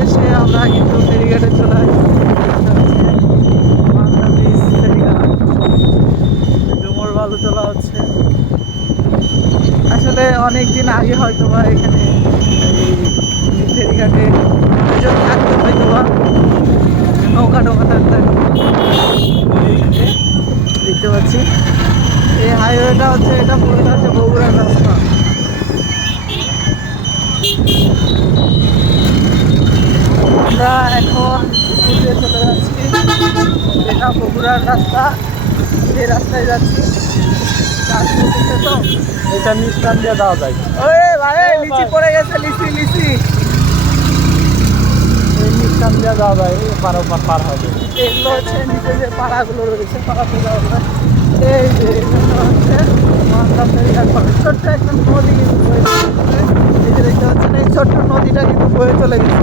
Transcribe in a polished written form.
শেষে আমরা কিন্তু ফেরিঘাটে চলে আসছি। মান্দা ব্রিজ ফেরিঘাট, ডুমুর বালু তোলা হচ্ছে। আসলে অনেক দিন আগে হয়তো বা এখানে এই ফেরিঘাটে দুজন থাকতো হয়তো বা, নৌকা টোকা থাকতো। ফেরিঘাটে দেখতে পাচ্ছি এই হাইওয়েটা হচ্ছে, এটা পুরোটা হচ্ছে বগুড়ার রাস্তা। আমরা এখন উপর দিয়ে চলে যাচ্ছি, এটা বগুড়ার রাস্তা, সেই রাস্তায় যাচ্ছি। কাজ করতেছে তো, এটা মিষ্টান দিয়ে দেওয়া যায়। ওরে ভাই লিচি পড়ে গেছে, লিচি লিচি। এই মিষ্টান দিয়ে দেওয়া যায়, পার পার হবে। এগুলো হচ্ছে নিচে যে পাড়াগুলো রয়েছে, পাড়াতে যাওয়া যায়। এই যে এখানে হচ্ছে মান্দা ফেরিঘাট পাড়া, ছোট্ট একটা নদী কিন্তু বয়ে চলে গেছে। এই যে দেখতে পাচ্ছেন, এই ছোট্ট নদীটা কিন্তু বয়ে চলে গেছে।